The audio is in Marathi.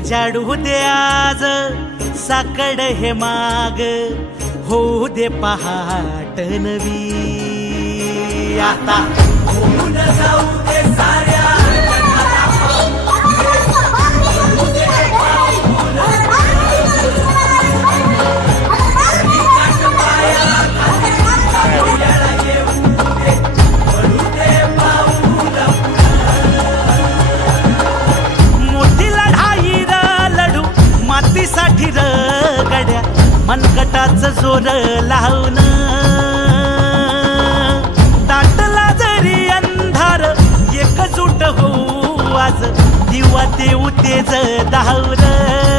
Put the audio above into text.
उजाडू दे आज साकड हे माग, होऊ दे पहाट नवी आता. होऊन जाऊ दे साऱ्या साठी र गड्या मनगटाच जोर लावून, दाटला जरी अंधार एकजूट होऊ आज, दिवा देऊ तेज धावर.